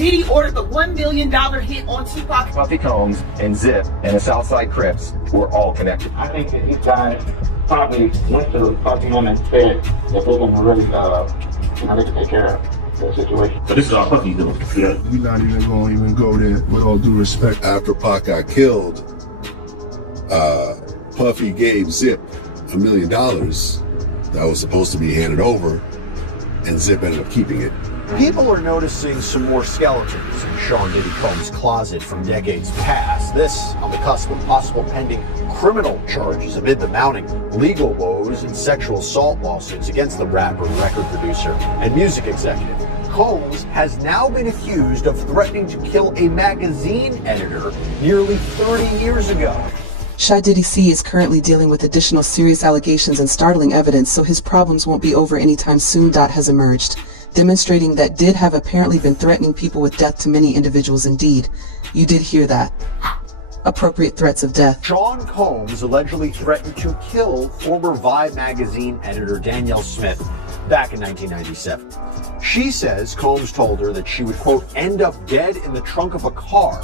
Diddy ordered the $1 million hit on Tupac. Puffy Combs and Zip and the Southside Crips were all connected. I think that these guys probably went to Puffy and said that they're going to really, they can take care of the situation. So this is all Puffy doing. Yeah. We're not even going to even go there, with all due respect. After Pac got killed, Puffy gave Zip $1 million that was supposed to be handed over, and Zip ended up keeping it. People are noticing some more skeletons in Sean Diddy Combs' closet from decades past. This on the cusp of possible pending criminal charges amid the mounting legal woes and sexual assault lawsuits against the rapper, record producer, and music executive. Combs has now been accused of threatening to kill a magazine editor nearly 30 years ago. Shy Diddy C is currently dealing with additional serious allegations and startling evidence, so his problems won't be over anytime soon. Has emerged, demonstrating that Did have apparently been threatening people with death to many individuals. Indeed, you did hear that. Appropriate threats of death. Sean Combs allegedly threatened to kill former Vibe magazine editor Danielle Smith back in 1997. She says Combs told her that she would, quote, end up dead in the trunk of a car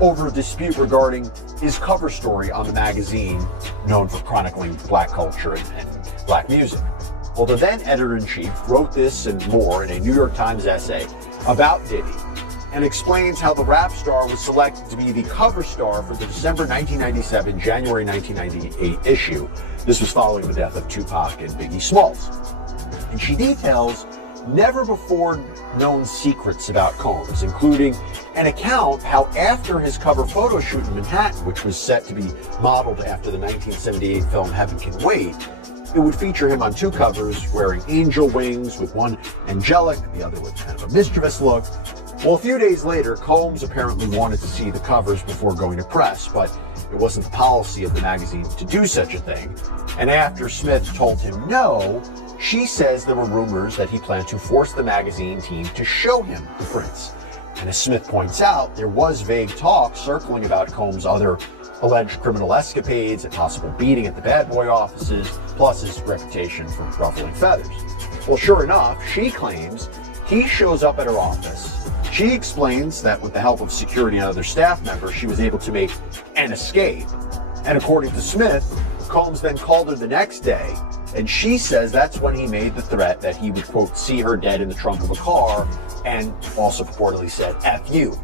over a dispute regarding his cover story on the magazine known for chronicling black culture and black music. Well, the then editor-in-chief wrote this and more in a New York Times essay about Diddy and explains how the rap star was selected to be the cover star for the December 1997, January 1998 issue. This was following the death of Tupac and Biggie Smalls. And she details never before known secrets about Combs, including an account how after his cover photo shoot in Manhattan, which was set to be modeled after the 1978 film Heaven Can Wait, it would feature him on two covers wearing angel wings, with one angelic, the other with kind of a mischievous look. Well, a few days later, Combs apparently wanted to see the covers before going to press, but it wasn't the policy of the magazine to do such a thing. And after Smith told him no, she says there were rumors that he planned to force the magazine team to show him the prints. And as Smith points out, there was vague talk circling about Combs' other alleged criminal escapades, a possible beating at the bad boy offices, plus his reputation for ruffling feathers. Well, sure enough, she claims he shows up at her office. She explains that with the help of security and other staff members, she was able to make an escape. And according to Smith, Combs then called her the next day, and she says that's when he made the threat that he would, quote, see her dead in the trunk of a car, and also purportedly said, F you.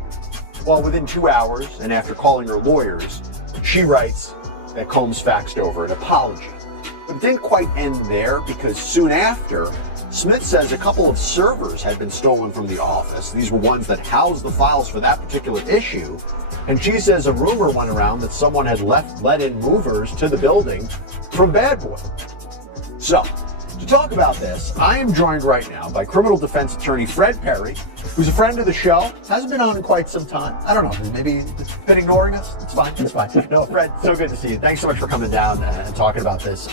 Well, within 2 hours, and after calling her lawyers, she writes that Combs faxed over an apology. But it didn't quite end there, because soon after, Smith says a couple of servers had been stolen from the office. These were ones that housed the files for that particular issue. And she says a rumor went around that someone had let in movers to the building from Bad Boy. So, to talk about this, I am joined right now by criminal defense attorney Fred Perry, who's a friend of the show, hasn't been on in quite some time. I don't know, maybe been ignoring us? It's fine, it's fine. No, Fred, so good to see you. Thanks so much for coming down and talking about this.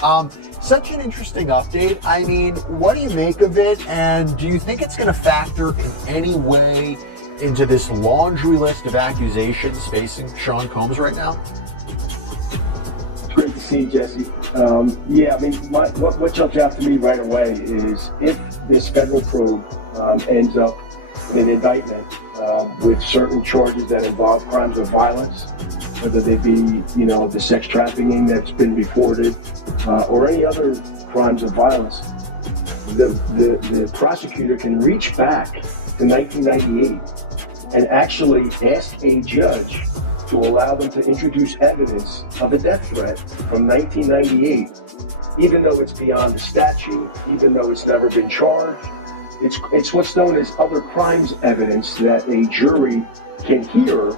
Such an interesting update. I mean, what do you make of it? And do you think it's going to factor in any way into this laundry list of accusations facing Sean Combs right now? It's great to see you, Jesse. Yeah, I mean, what jumps out to me right away is if this federal probe ends up in an indictment with certain charges that involve crimes of violence, whether they be, you know, the sex trafficking that's been reported, or any other crimes of violence, the prosecutor can reach back to 1998 and actually ask a judge to allow them to introduce evidence of a death threat from 1998, even though it's beyond the statute, even though it's never been charged. It's what's known as other crimes evidence that a jury can hear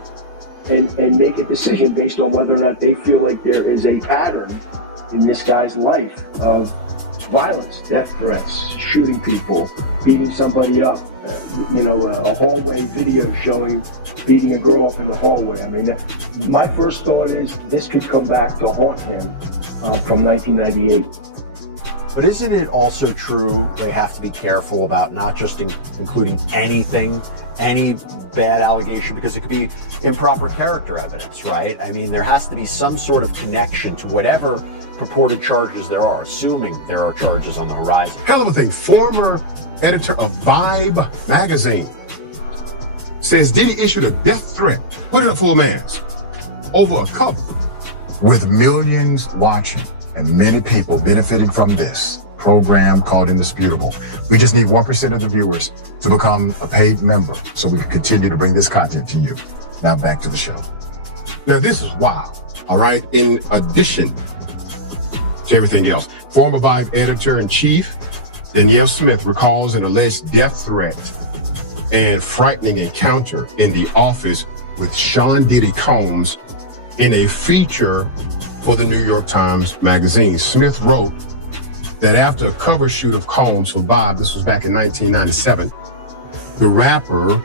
and make a decision based on whether or not they feel like there is a pattern in this guy's life of violence, death threats, shooting people, beating somebody up, a hallway video showing beating a girl up in the hallway. I mean, my first thought is this could come back to haunt him from 1998. But isn't it also true they have to be careful about not just including anything, any bad allegation, because it could be improper character evidence, right? I mean, there has to be some sort of connection to whatever purported charges there are, assuming there are charges on the horizon. Hell of a thing. Former editor of Vibe magazine. says Diddy issued a death threat. Put it up full mass over a cover. With millions watching and many people benefiting from this program called Indisputable, we just need 1% of the viewers to become a paid member so we can continue to bring this content to you. Now back to the show. Now this is wild, all right? In addition to everything else, former Vibe editor-in-chief Danielle Smith recalls an alleged death threat and frightening encounter in the office with Sean Diddy Combs in a feature for the New York Times Magazine. Smith wrote that after a cover shoot of Combs for Vibe, this was back in 1997, the rapper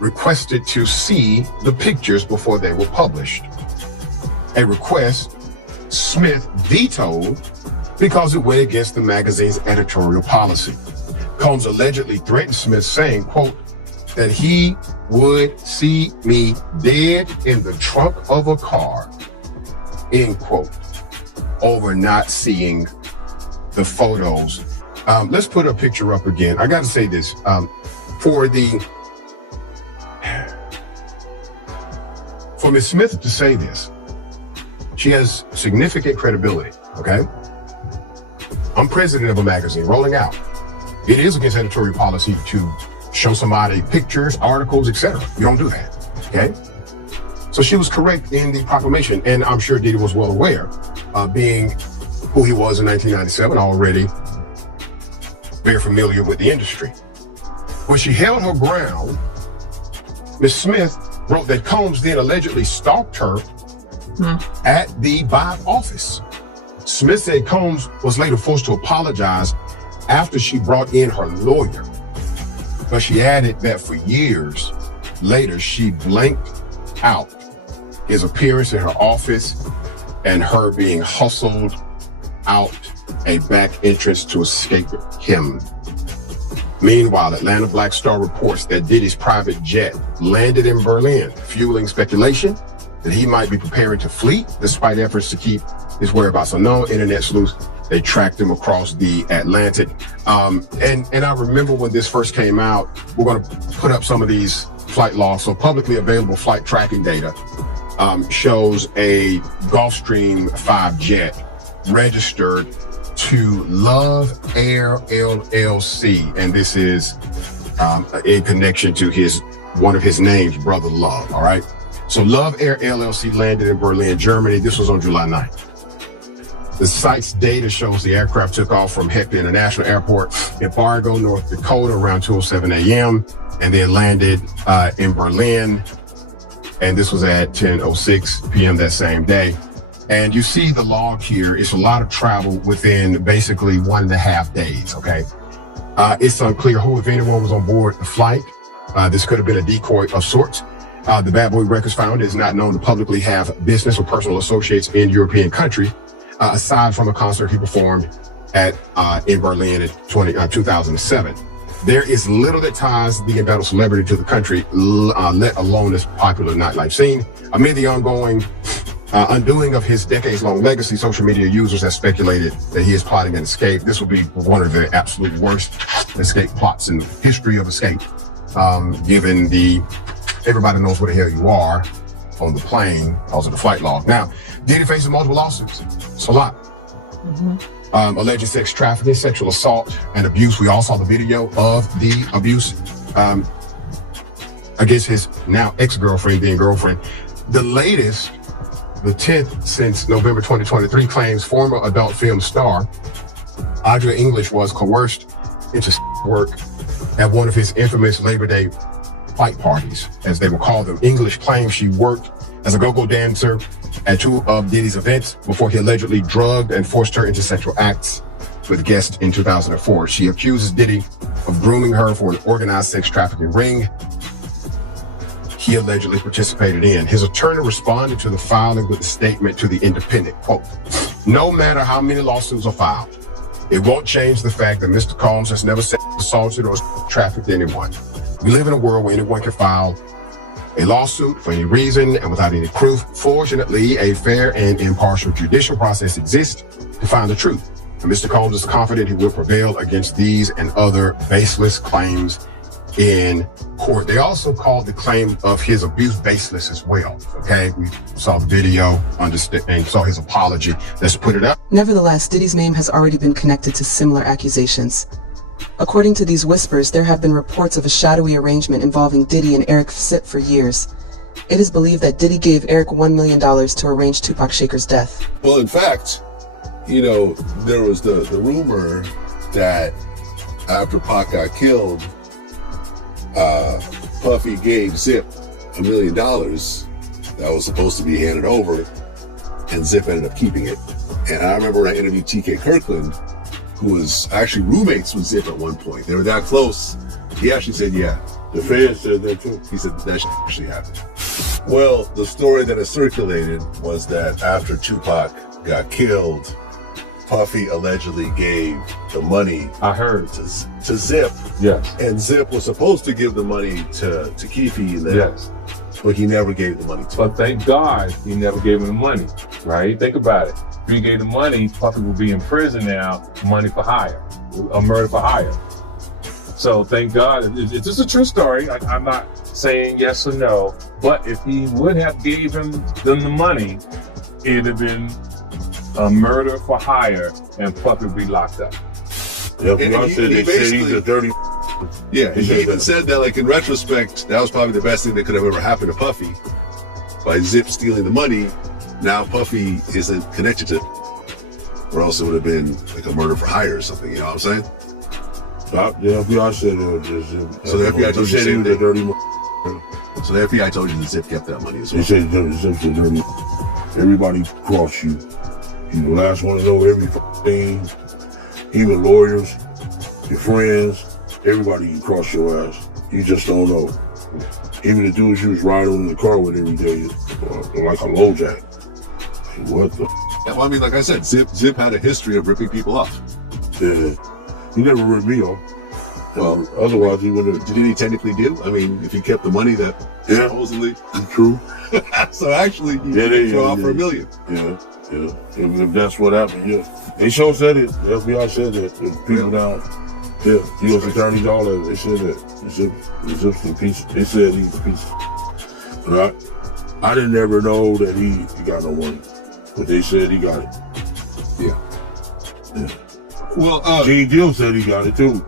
requested to see the pictures before they were published. A request Smith vetoed because it went against the magazine's editorial policy. Combs allegedly threatened Smith, saying, quote, that he would see me dead in the trunk of a car, end quote, over not seeing the photos. Let's put a picture up again. I got to say this, for Ms. Smith to say this, she has significant credibility, okay? I'm president of a magazine, rolling out. It is against editorial policy to show somebody pictures, articles, etc. You don't do that, okay? So she was correct in the proclamation, and I'm sure Diddy was well aware, being who he was in 1997, already very familiar with the industry. When she held her ground, Ms. Smith wrote that Combs then allegedly stalked her at the Vibe office. Smith said Combs was later forced to apologize after she brought in her lawyer. But she added that for years later, she blanked out his appearance in her office and her being hustled out a back entrance to escape him. Meanwhile, Atlanta Black Star reports that Diddy's private jet landed in Berlin, fueling speculation that he might be preparing to flee despite efforts to keep his whereabouts unknown. Internet sleuths, they tracked him across the Atlantic. And I remember when this first came out, we're going to put up some of these flight logs. So publicly available flight tracking data shows a Gulfstream 5 jet registered to Love Air LLC, and this is in connection to one of his names, Brother Love. All right. So Love Air LLC landed in Berlin, Germany. This was on July 9th. The site's data shows the aircraft took off from Hector International Airport in Fargo, North Dakota, around 2:07 a.m. and then landed in Berlin. And this was at 10:06 p.m. that same day. And you see the log here. It's a lot of travel within basically 1.5 days, okay? It's unclear who, if anyone, was on board the flight. This could have been a decoy of sorts. The Bad Boy Records founder is not known to publicly have business or personal associates in European country, aside from a concert he performed at in Berlin in 2007. There is little that ties the embattled celebrity to the country, let alone this popular nightlife scene. Amid the ongoing undoing of his decades-long legacy, social media users have speculated that he is plotting an escape. This will be one of the absolute worst escape plots in the history of escape, given everybody knows where the hell you are on the plane because of the flight log. Now, Diddy faces multiple lawsuits. It's a lot. Alleged sex trafficking, sexual assault, and abuse. We all saw the video of the abuse against his now ex-girlfriend, being girlfriend. The latest, the 10th since November 2023, claims former adult film star Audra English was coerced into work at one of his infamous Labor Day fight parties, as they would call them. English claims she worked as a go-go dancer at two of Diddy's events before he allegedly drugged and forced her into sexual acts with guests in 2004. She accuses Diddy of grooming her for an organized sex trafficking ring he allegedly participated in. His attorney responded to the filing with a statement to The Independent, quote, "No matter how many lawsuits are filed, it won't change the fact that Mr. Combs has never assaulted or trafficked anyone. We live in a world where anyone can file a lawsuit for any reason and without any proof. Fortunately, a fair and impartial judicial process exists to find the truth. And Mr. Combs is confident he will prevail against these and other baseless claims in court. They also called the claim of his abuse baseless as well. Okay, we saw the video, understand, and saw his apology. Let's put it up. Nevertheless, Diddy's name has already been connected to similar accusations. According to these whispers, there have been reports of a shadowy arrangement involving Diddy and Eric Zip for years. It is believed that Diddy gave Eric $1 million to arrange Tupac Shaker's death. Well, in fact, you know, there was the rumor that after Pac got killed, Puffy gave Zip $1 million that was supposed to be handed over, and Zip ended up keeping it. And I remember when I interviewed TK Kirkland, who was actually roommates with Zip at one point. They were that close. He actually said, yeah. The fans said that too. He said that actually happened. Well, the story that has circulated was that after Tupac got killed, Puffy allegedly gave the money. I heard to Zip. Yes. And Zip was supposed to give the money to Keefe. Yes. But he never gave the money to him. But thank God he never gave him the money, right? Think about it. If he gave the money, Puffy would be in prison now, money for hire, a murder for hire. So thank God. It's just a true story. I'm not saying yes or no, but if he would have gave them the money, it'd have been a murder for hire, and Puffy would be locked up. Yeah, they said he's a dirty. Yeah, he even said that, like, in retrospect, that was probably the best thing that could have ever happened to Puffy. By Zip stealing the money, now Puffy isn't connected to, or else it would have been like a murder for hire or something. You know what I'm saying? The FBI said it. So the FBI told you he was a dirty. So the FBI told you that Zip kept that money as well. They said Zip's a dirty. Everybody cross you. You the last one to know every thing. Even lawyers, your friends, everybody can cross your ass. You just don't know. Even the dudes you was riding in the car with every day, like a LoJack. Like, what the? Yeah, well, I mean, like I said, Zip had a history of ripping people off. Yeah. He never ripped me off. Well, otherwise he would have. Did he technically do? I mean, if he kept the money that supposedly true. So actually, he threw off for $1 million. Yeah. If that's what happened, yeah. They sure said it. The FBI said that. The people down. Yeah, U.S. attorneys, all of it. They said that. Zip's a piece. They said he's a piece. But I didn't ever know that he got no money. But they said he got it. Yeah. Well, Gene Gill said he got it too.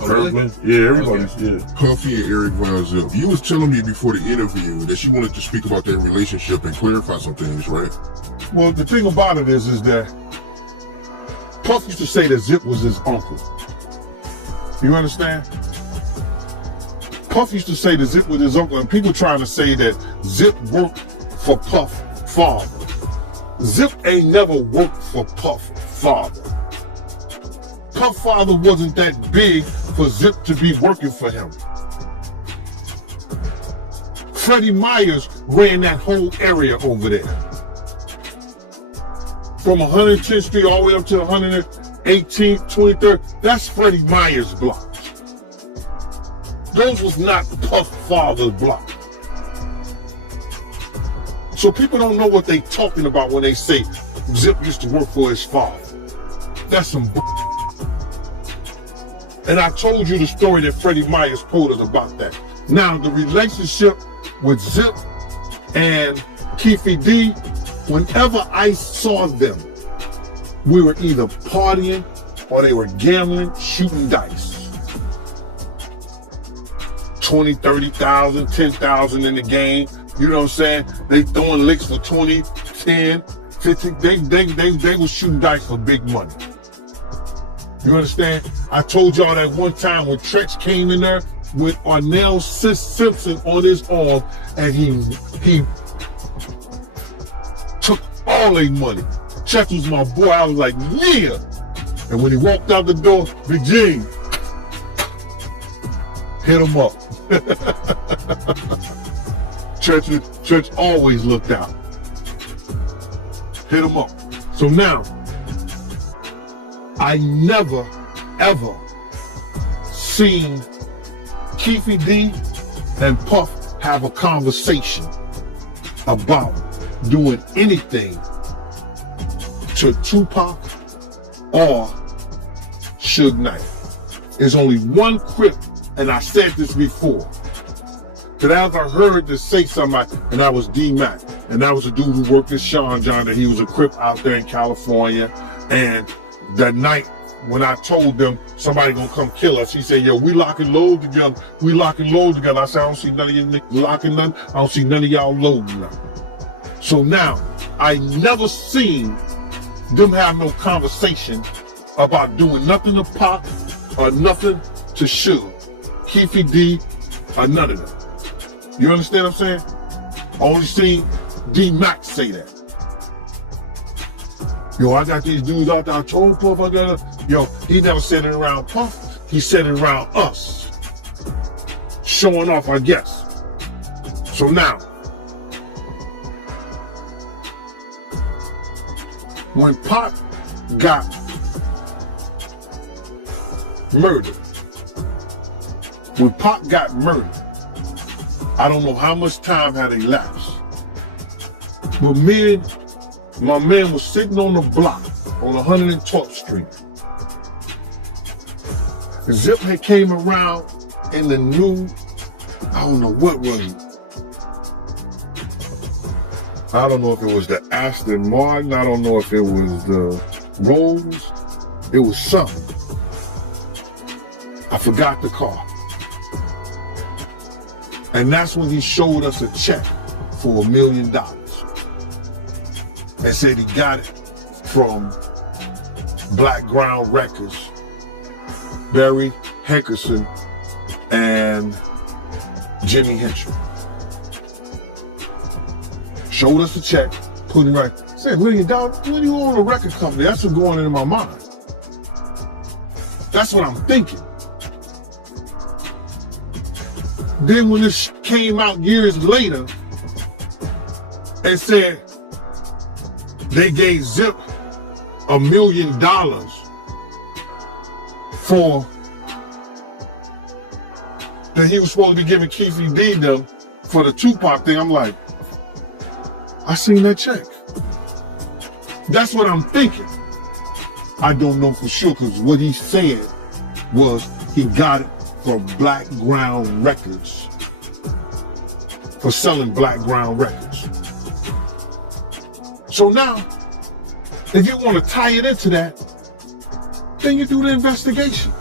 Really? Yeah, everybody's Puffy and Eric Von Zip. You was telling me before the interview that you wanted to speak about their relationship and clarify some things, right? Well, the thing about it is that Puff used to say that Zip was his uncle. You understand? Puff used to say that Zip was his uncle, and people trying to say that Zip worked for Puff father. Zip ain't never worked for Puff father. Puff father wasn't that big for Zip to be working for him. Freddie Myers ran that whole area over there. From 110th Street all the way up to 118th, 23rd, that's Freddie Myers' block. Those was not Puff father's block. So people don't know what they talking about when they say Zip used to work for his father. That's some And I told you the story that Freddie Myers told us about that. Now, the relationship with Zip and Keefe D, whenever I saw them, we were either partying or they were gambling, shooting dice. 20, 30,000, 10,000 in the game. You know what I'm saying? They throwing licks for 20, 10, 50. They was shooting dice for big money. You understand? I told y'all that one time when Tretch came in there with Arnell Simpson on his arm, and he took all their money. Tretch was my boy. I was like, yeah. And when he walked out the door, Big G hit him up. Tretch always looked out. Hit him up. So now, I never, ever seen Keefe D and Puff have a conversation about doing anything to Tupac or Suge Knight. There's only one Crip and I said this before, that as I heard this say something, and that was D-Mac, and that was a dude who worked at Sean John, and he was a Crip out there in California, and that night when I told them somebody gonna come kill us, he said, yo, we locking loads together, we locking loads together. I said, I don't see none of you niggas locking nothing, I don't see none of y'all loading nothing. So now, I never seen them have no conversation about doing nothing to Pop or nothing to Suge, Keefy D, or none of them. You understand what I'm saying? I only seen D-Mac say that. Yo, I got these dudes out there, I told Puff I got to, yo, he never said it around Puff, he said it around us. Showing off, I guess. So now, when Pop got murdered, I don't know how much time had elapsed, but my man was sitting on the block on 112th Street. Zip had came around in the new, I don't know what was it. I don't know if it was the Aston Martin, I don't know if it was the Rolls, it was something. I forgot the car. And that's when he showed us a check for $1 million. And said he got it from Black Ground Records, Barry Hankerson, and Jimmy Hitchell. Showed us the check, put it right. Said, $1 million? When you own a record company, that's what's going into my mind. That's what I'm thinking. Then when this came out years later and said they gave Zip $1 million for that he was supposed to be giving Keefy D them for the Tupac thing, I'm like, I seen that check. That's what I'm thinking. I don't know for sure, because what he said was he got it from Black Ground Records, for selling Black Ground Records. So now, if you want to tie it into that, then you do the investigation.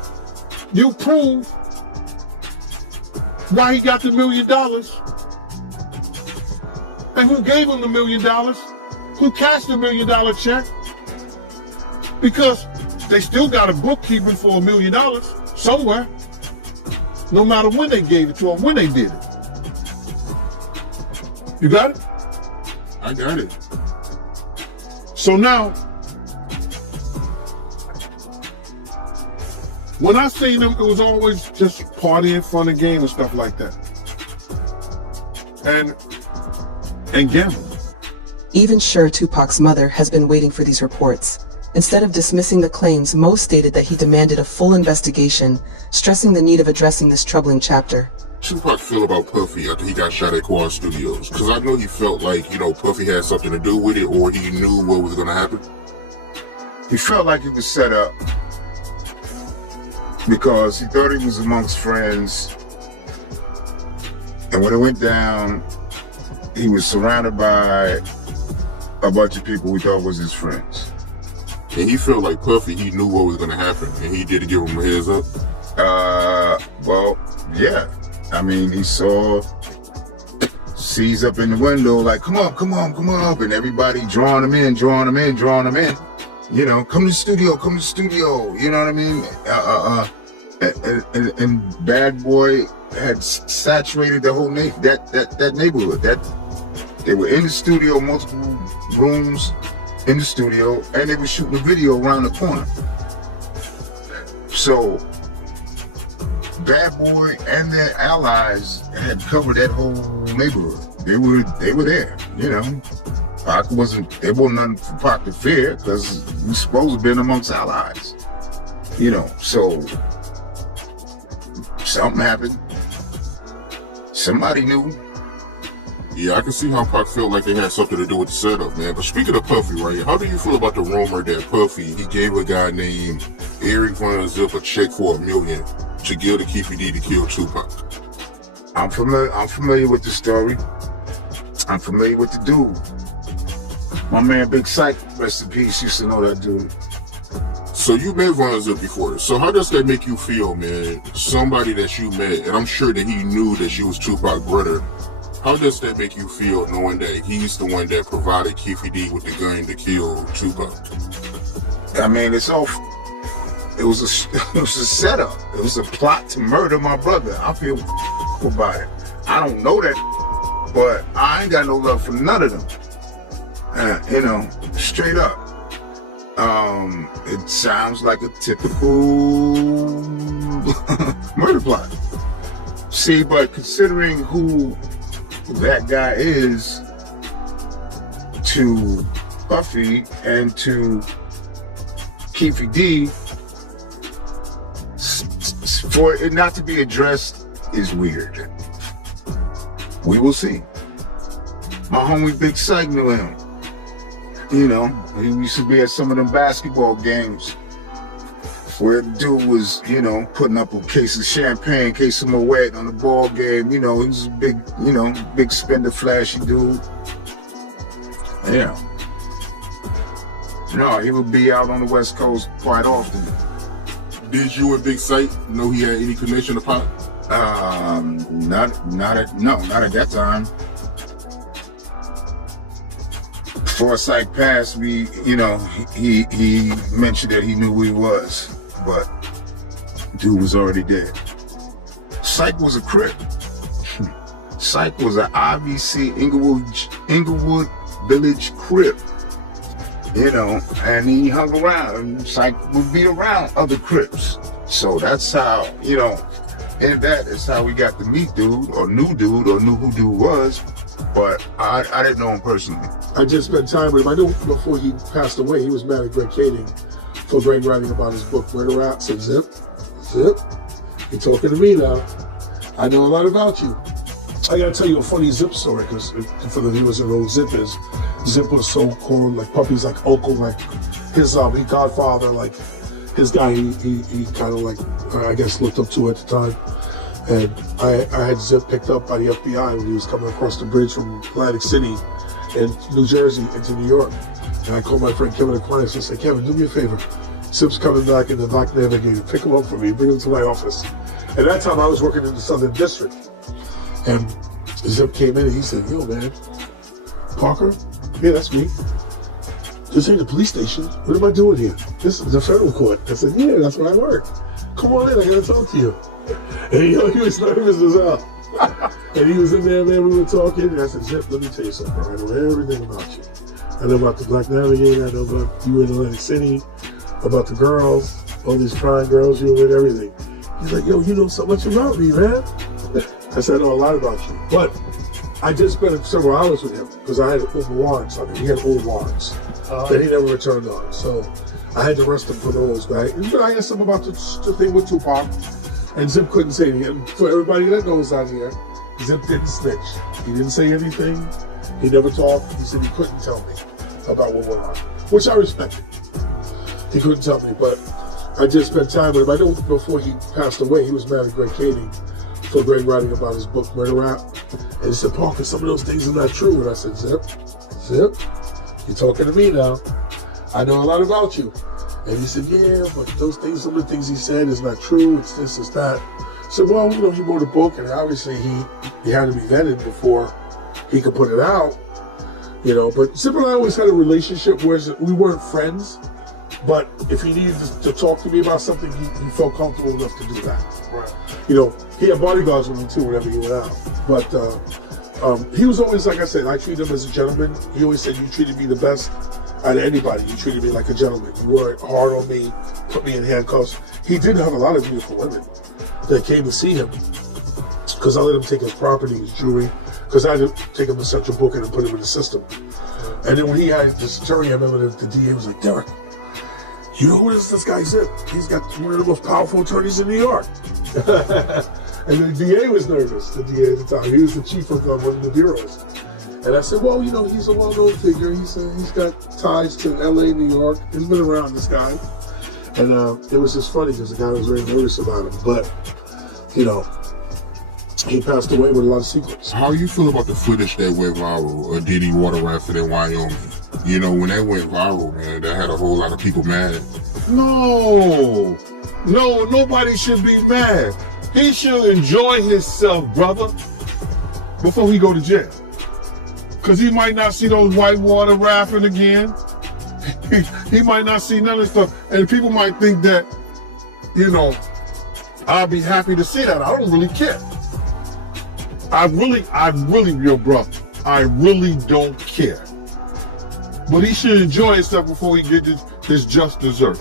You prove why he got the $1 million, and who gave him the $1 million, who cashed the $1 million check, because they still got a bookkeeping for $1 million somewhere, no matter when they gave it to him, when they did it. You got it? I got it. So now, when I seen them, it was always just partying, fun and game and stuff like that. And gambling. Even sure Tupac's mother has been waiting for these reports. Instead of dismissing the claims, Mo stated that he demanded a full investigation, stressing the need of addressing this troubling chapter. Tupac feel about Puffy after he got shot at Quad Studios? Because I know he felt like, Puffy had something to do with it, or he knew what was going to happen. He felt like he was set up because he thought he was amongst friends. And when it went down, he was surrounded by a bunch of people we thought was his friends. And he felt like Puffy, he knew what was going to happen, and he didn't give him a heads up? Well, yeah. I mean, he saw C's up in the window like, come up, and everybody drawing him in. You know, come to the studio, you know what I mean? And Bad Boy had saturated the whole that neighborhood. They were in the studio, multiple rooms in the studio, and they were shooting a video around the corner. So Bad Boy and their allies had covered that whole neighborhood. They were there, you know. Pac wasn't, there wasn't nothing for Pac to fear because he's supposed to have been amongst allies. You know, so something happened. Somebody knew. Yeah, I can see how Pac felt like they had something to do with the setup, man. But speaking of Puffy, right, how do you feel about the rumor that Puffy, he gave a guy named Eric Von Zip a check for $1 million to give to Keefe D to kill Tupac? I'm familiar with the story. I'm familiar with the dude. My man Big Psych, rest in peace, used to know that dude. So you met Von Zip before. So how does that make you feel, man? Somebody that you met, and I'm sure that he knew that she was Tupac's brother. How does that make you feel knowing that he's the one that provided Keefe D with the gun to kill Tupac? I mean, it was a setup. It was a plot to murder my brother. I feel about it. I don't know that, but I ain't got no love for none of them. Straight up. It sounds like a typical murder plot. See, but considering who that guy is to Puffy and to Keefe D, for it not to be addressed is weird. We will see. My homie Big Psych knew him. He used to be at some of them basketball games where the dude was, putting up a case of champagne, case of Moet on the ball game. He was a big spender, flashy dude. Yeah. No, he would be out on the West Coast quite often. Did you and Big Psych know he had any connection to Pac? Not at that time. Before Psych passed, he mentioned that he knew who he was, but dude was already dead. Psych was a Crip. Psych was an IVC Inglewood Village Crip. And he hung around. Psych would be around other Crips. So that's how, and that is how we got to meet dude, or knew who dude was. But I didn't know him personally. I just spent time with him. I knew before he passed away, he was mad at Greg Kading for Greg writing about his book, Murder Rap. Said, Zip, you're talking to me now. I know a lot about you. I gotta tell you a funny Zip story, because for the viewers that know who Zip is, Zip was so called like Puppy's like uncle, like his godfather, like his guy he kind of like, I guess, looked up to at the time. And I had Zip picked up by the FBI when he was coming across the bridge from Atlantic City in New Jersey into New York. And I called my friend Kevin Aquinas and said, Kevin, do me a favor. Zip's coming back in the Dock Navigator. Pick him up for me, bring him to my office. At that time, I was working in the Southern District. And Zip came in and he said, yo, man, Parker? Yeah, that's me. This ain't the police station. What am I doing here? This is the federal court. I said, yeah, that's where I work. Come on in, I gotta talk to you. And he was nervous as hell. And he was in there, man, we were talking, and I said, Zip, let me tell you something, I know everything about you. I know about the Black Navigator, I know about you in Atlantic City, about the girls, all these crying girls you were with, everything. He's like, yo, you know so much about me, man. I said, I know a lot about you. But I did spend several hours with him, because I had old warrants on him. He had old warrants that he never returned on. So I had to arrest him for those. But I asked him about the thing with Tupac. And Zip couldn't say anything. For everybody that knows out here, Zip didn't snitch. He didn't say anything. He never talked. He said he couldn't tell me about what went on, which I respected. He couldn't tell me, but I just spent time with him. I know before he passed away, he was mad at Greg Kading for Greg writing about his book, Murder Rap. And he said, Parker, some of those things are not true. And I said, Zip, you're talking to me now. I know a lot about you. And he said, yeah, but those things, some of the things he said is not true, it's this, it's that. I said, well, he wrote a book, and obviously he had to be vetted before he could put it out, But Zip and I always had a relationship where we weren't friends, but if he needed to talk to me about something, he felt comfortable enough to do that. Right. He had bodyguards with me too whenever he went out. But he was always, like I said, I treated him as a gentleman. He always said, you treated me the best out of anybody. You treated me like a gentleman. You weren't hard on me, put me in handcuffs. He did have a lot of beautiful women that came to see him, because I let him take his property, his jewelry, because I had to take him to Central Booking and put him in the system. And then when he had this attorney, I remember the DA was like, Derek, you know who this guy Zip? He's got one of the most powerful attorneys in New York. And the DA was nervous, the DA at the time. He was the chief of one of the bureaus. And I said, well, he's a well-known figure. He's got ties to LA, New York. He's been around, this guy. And it was just funny because the guy was very nervous about him. But, you know, he passed away with a lot of secrets. How you feel about the footage that went viral of Diddy water rafting in Wyoming? You know, when that went viral, man, that had a whole lot of people mad. No, nobody should be mad. He should enjoy himself, brother, before he go to jail. Because he might not see those whitewater rafting again. He might not see none of this stuff. And people might think that, you know, I'll be happy to see that. I don't really care. I really, your brother, I really don't care. But he should enjoy himself before he get his just dessert.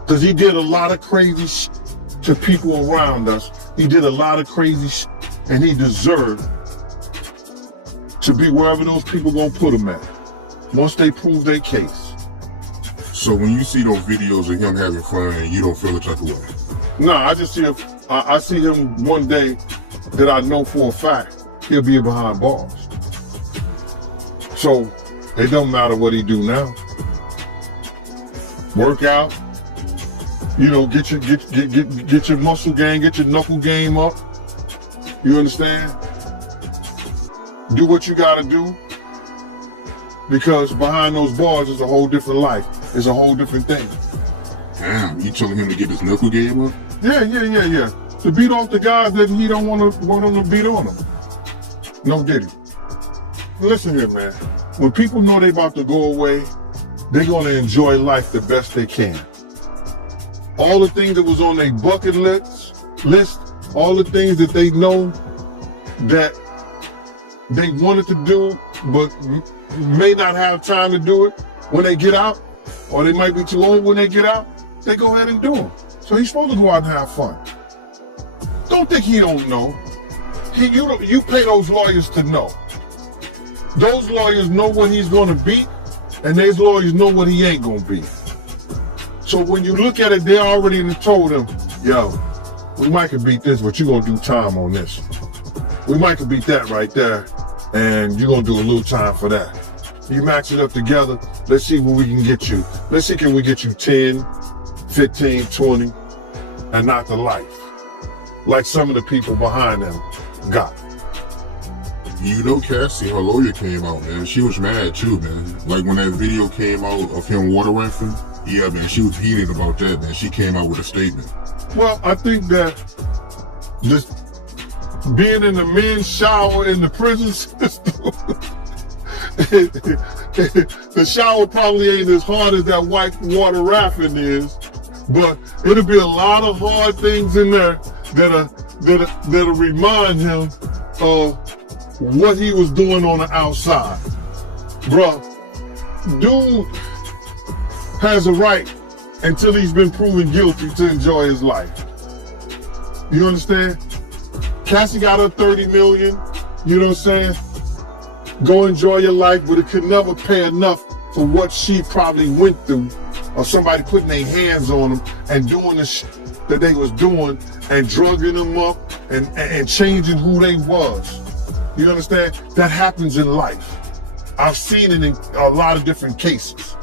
Because he did a lot of crazy shit to people around us. He did a lot of crazy shit, and he deserved to be wherever those people gonna put him at once they prove their case. So when you see those videos of him having fun, you don't feel a type of way? No, I just see I see him one day that I know for a fact he'll be behind bars. So it don't matter what he do now. Work out, you know, get your muscle game, get your knuckle game up. You understand? Do what you gotta do, because behind those bars is a whole different life. It's a whole different thing. Damn, you telling him to get his knuckle game up? Yeah. To beat off the guys that he don't want them to beat on him. No Diddy. Listen here, man. When people know they about to go away, they're gonna enjoy life the best they can. All the things that was on their bucket list, all the things that they know that they wanted to do, but may not have time to do it when they get out, or they might be too old when they get out, they go ahead and do them. So he's supposed to go out and have fun. Don't think he don't know. You pay those lawyers to know. Those lawyers know what he's gonna beat, and those lawyers know what he ain't gonna beat. So when you look at it, they already told him, yo, we might could beat this, but you're gonna do time on this. We might could beat that right there, and you're gonna do a little time for that. You match it up together, let's see what we can get you. Let's see, can we get you 10, 15, 20, and not the life, like some of the people behind them got. You know, Cassie, her lawyer came out, man. She was mad too, man. Like when that video came out of him water rafting, yeah, man, she was heated about that, man. She came out with a statement. Well, I think that just being in the men's shower in the prison system, the shower probably ain't as hard as that white water rafting is, but it'll be a lot of hard things in there that'll remind him of what he was doing on the outside. Bruh, dude has a right until he's been proven guilty to enjoy his life. You understand? Cassie got her 30 million, you know what I'm saying? Go enjoy your life, but it could never pay enough for what she probably went through, or somebody putting their hands on them and doing the shit that they was doing and drugging them up and changing who they was. You understand? That happens in life. I've seen it in a lot of different cases.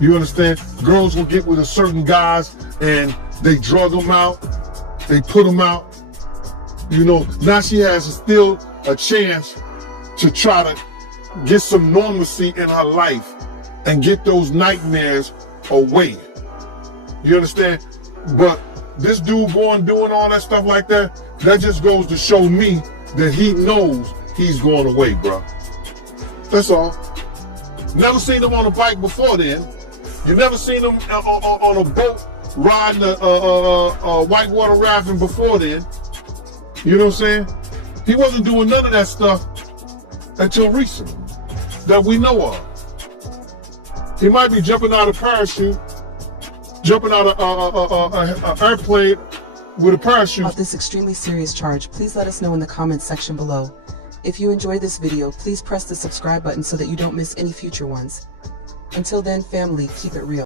You understand? Girls will get with a certain guys and they drug them out, they put them out. You know, now she has still a chance to try to get some normalcy in her life and get those nightmares away. You understand? But this dude going doing all that stuff like that, that just goes to show me that he knows he's going away, bro. That's all. Never seen him on a bike before then. You never seen him on a boat riding a whitewater rafting before then. You know what I'm saying? He wasn't doing none of that stuff until recently that we know of. He might be jumping out of parachute, jumping out of an airplane with a parachute. About this extremely serious charge, please let us know in the comments section below. If you enjoyed this video, please press the subscribe button so that you don't miss any future ones. Until then, family, keep it real.